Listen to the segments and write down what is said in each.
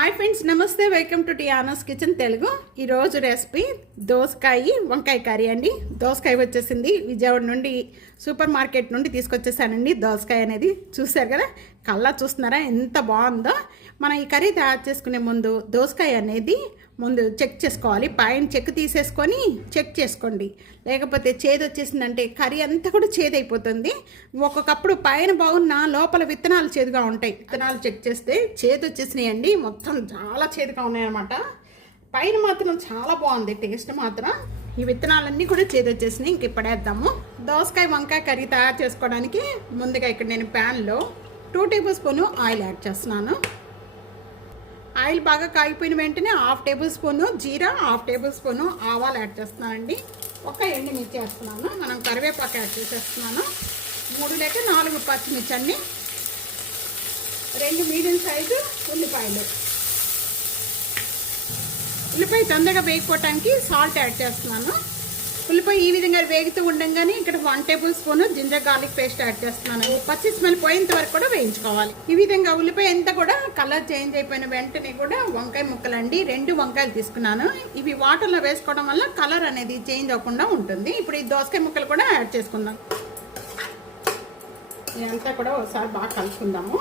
Hi friends, నమస్తే. Welcome to టియానోస్ kitchen Telugu. ఈరోజు recipe దోసకాయ వంకాయ కర్రీ అండి. దోసకాయ వచ్చేసింది విజయవాడ నుండి, సూపర్ మార్కెట్ నుండి తీసుకొచ్చేసానండి. దోసకాయ అనేది చూసారు కదా, కల్లా చూస్తున్నారా ఎంత బాగుందో. మనం ఈ కర్రీ తయారు చేసుకునే ముందు దోసకాయ అనేది ముందు చెక్ చేసుకోవాలి. పైన చెక్ తీసేసుకొని చెక్ చేసుకోండి, లేకపోతే చేదు వచ్చేసిందంటే కర్రీ అంతా కూడా చేదైపోతుంది. ఒక్కొక్కప్పుడు పైన బాగున్నా లోపల విత్తనాలు చేదుగా ఉంటాయి. విత్తనాలు చెక్ చేస్తే చేదు వచ్చేసినాయండి, మొత్తం చాలా చేదుగా ఉన్నాయన్నమాట. పైన మాత్రం చాలా బాగుంది టేస్ట్ మాత్రం. ఈ విత్తనాలన్నీ కూడా చేదు వచ్చేసినాయి. ఇంక ఇప్పుడేద్దాము. దోసకాయ వంకాయ కర్రీ తయారు చేసుకోవడానికి ముందుగా ఇక్కడ నేను ప్యాన్లో 2 టేబుల్ స్పూన్ ఆయిల్ యాడ్ చేస్తున్నాను. ఆయిల్ బాగా కాగిపోయిన వెంటనే 1/2 టేబుల్ స్పూను జీరా, 1/2 టేబుల్ స్పూను ఆవాలు యాడ్ చేస్తున్నానండి. ఒక ఎండుమిర్చి వేస్తున్నాను. మనం కరివేపాకు యాడ్ చేసేస్తున్నాను. 3 లేక 4 పచ్చిమిర్చి అండి, 2 మీడియం సైజు ఉల్లిపాయలు. ఉల్లిపాయ తొందరగా వేగిపోవటానికి సాల్ట్ యాడ్ చేస్తున్నాను. ఉల్లిపాయ ఈ విధంగా వేగుతూ ఉండగానే ఇక్కడ 1 tablespoon ginger garlic paste add చేస్తున్నాను. పచ్చి స్మెల్ పోయేంత వరకు కూడా వేయించుకోవాలి. ఈ విధంగా ఉల్లిపాయ అంతా కూడా కలర్ చేంజ్ అయిపోయిన వెంటనే కూడా వంకాయ ముక్కలండి, 2 వంకాయలు తీసుకున్నాను. ఇవి వాటర్లో వేసుకోవడం వల్ల కలర్ అనేది చేంజ్ అవ్వకుండా ఉంటుంది. ఇప్పుడు ఈ దోసకాయ ముక్కలు కూడా యాడ్ చేసుకుందాం. ఇదంతా కూడా ఒకసారి బాగా కలుపుకుందాము.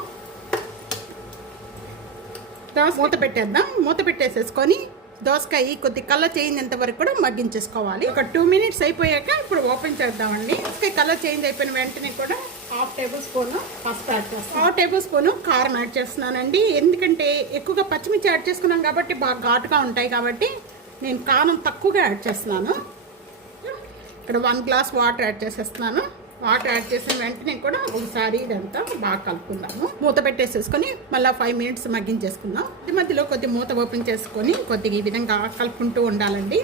మూత పెట్టేద్దాం. మూత పెట్టేసేసుకొని దోసకాయ కొద్ది కలర్ చేంజ్ అయ్యేంత వరకు కూడా మగ్గించేసుకోవాలి. ఒక 2 మినిట్స్ అయిపోయాక ఇప్పుడు ఓపెన్ చేద్దామండి. దోసకాయ కలర్ చేంజ్ అయిపోయిన వెంటనే కూడా 1/2 టేబుల్ స్పూన్ పసుపు యాడ్ చేస్తాను. 1/2 టేబుల్ స్పూన్ కారం యాడ్ చేస్తున్నానండి. ఎందుకంటే ఎక్కువగా పచ్చిమిర్చి యాడ్ చేసుకున్నాం కాబట్టి బాగా ఘాటుగా ఉంటాయి కాబట్టి నేను కారం తక్కువగా యాడ్ చేస్తున్నాను. ఇక్కడ 1 గ్లాస్ వాటర్ యాడ్ చేసేస్తున్నాను. వాటర్ యాడ్ చేసిన వెంటనే కూడా ఒకసారి ఇదంతా బాగా కలుపుకుందాము. మూత పెట్టేసేసుకొని మళ్ళీ 5 మినిట్స్ మగ్గించేసుకుందాం. ఈ మధ్యలో కొద్ది మూత ఓపెన్ చేసుకొని కొద్దిగా ఈ విధంగా కలుపుకుంటూ ఉండాలండి.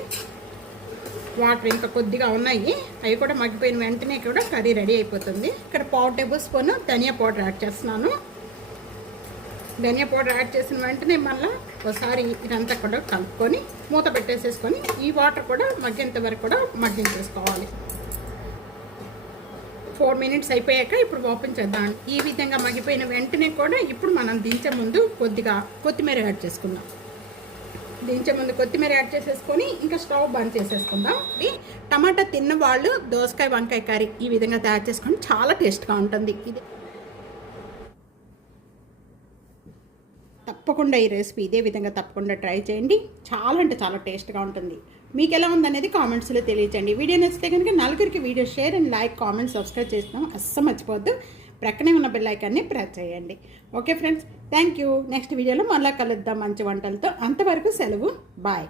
వాటర్ ఇంకా కొద్దిగా ఉన్నాయి, అవి కూడా మగ్గిపోయిన వెంటనే కూడా కర్రీ రెడీ అయిపోతుంది. ఇక్కడ 1/4 టేబుల్ స్పూన్ ధనియా పౌడర్ యాడ్ చేస్తున్నాను. ధనియా పౌడర్ యాడ్ చేసిన వెంటనే మళ్ళీ ఒకసారి ఇదంతా కూడా కలుపుకొని మూత పెట్టేసేసుకొని ఈ వాటర్ కూడా మగ్గేంత వరకు కూడా మగ్గించేసుకోవాలి. 4 మినిట్స్ అయిపోయాక ఇప్పుడు ఓపెన్ చేద్దాం. ఈ విధంగా మగ్గిపోయిన వెంటనే కూడా ఇప్పుడు మనం దించే ముందు కొద్దిగా కొత్తిమీర యాడ్ చేసుకుందాం. దించే ముందు కొత్తిమీర యాడ్ చేసేసుకొని ఇంకా స్టవ్ బంద్ చేసేసుకుందాం. టమాటా తిన్న వాళ్ళు దోసకాయ వంకాయ కర్రీ ఈ విధంగా తయారు చేసుకొని చాలా టేస్ట్గా ఉంటుంది. ఇది తప్పకుండా ఈ రెసిపీ ఇదే విధంగా తప్పకుండా ట్రై చేయండి. చాలా అంటే చాలా టేస్ట్గా ఉంటుంది. మీకు ఎలా ఉందనేది కామెంట్స్లో తెలియచేయండి. వీడియో నచ్చితే కనుక నలుగురికి video share and like, comment, subscribe చేస్తాం అస్సలు మర్చిపోవద్దు. ప్రక్కనే ఉన్న బెల్ ఐకాన్ని ప్రెస్ చేయండి. Okay friends, thank you. Next వీడియోలో మళ్ళీ కలుద్దాం మంచి వంటలతో. అంతవరకు సెలవు, బాయ్.